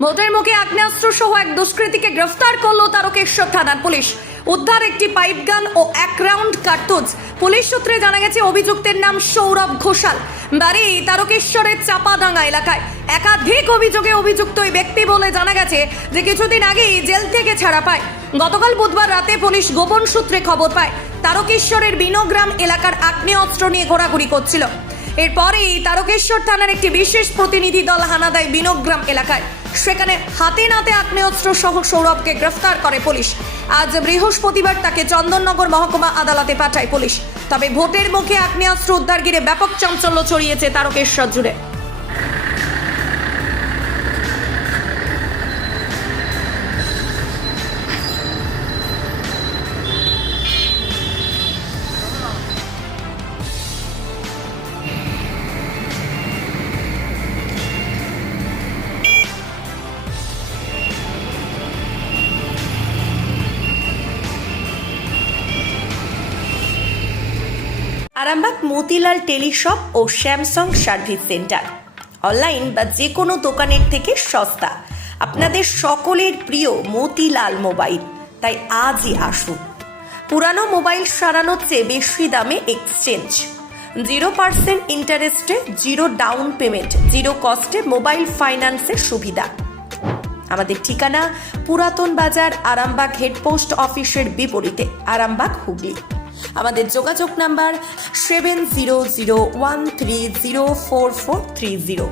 ভোটের মুখে আগ্নেয়াস্ত্র সহ এক দুষ্কৃতীকে গ্রেফতার করল তারকেশ্বর থানার পুলিশ। উদ্ধার একটি পাইপ গান ও 1 রাউন্ড কার্তুজ। পুলিশ সূত্রে জানা গেছে অভিযুক্তের নাম সৌরভ ঘোষাল, বাড়ি তারকেশ্বরের চাপাডাঙ্গা এলাকায়। একাধিক অভিযোগে অভিযুক্ত ওই ব্যক্তি বলে জানা গেছে যে কিছুদিন আগেই জেল থেকে ছাড়া পায়। গতকাল বুধবার রাতে পুলিশ গোপন সূত্রে খবর পায় তারকেশ্বরের বিনোগ্রাম এলাকার আগ্নেয়াস্ত্র নিয়ে ঘোরাঘুরি করছিল। এরপরেই তারকেশ্বর থানার একটি বিশেষ প্রতিনিধি দল হানা দেয় বিনোগ্রাম এলাকায়। সেখানে হাতে নাতে আগ্নেয়াস্ত্র সহ সৌরভকে গ্রেফতার করে পুলিশ। আজ বৃহস্পতিবার তাকে চন্দননগর মহকুমা আদালতে পাঠায় পুলিশ। তবে ভোটের মুখে আগ্নেয়াস্ত্র উদ্ধার ঘিরে ব্যাপক চাঞ্চল্য ছড়িয়েছে তারকেশ্বর জুড়ে। আরামবাগ মতিলাল টেলিশপ ও স্যামসাং সার্ভিস সেন্টার, অনলাইন বা যে কোনো দোকানের থেকে সস্তা। আপনাদের সকলের প্রিয় মতিলাল মোবাইল, তাই আজই আসুন। পুরানো মোবাইল সারানোর চেয়ে বেশি দামে এক্সচেঞ্জ, 0% ইন্টারেস্টে, 0 ডাউন পেমেন্ট, 0 কস্টে মোবাইল ফাইন্যান্সের সুবিধা। আমাদের ঠিকানা পুরাতন বাজার, আরামবাগ হেডপোস্ট অফিসের বিপরীতে, আরামবাগ, হুগলি। আমাদের যোগাযোগ নাম্বার 7001304430।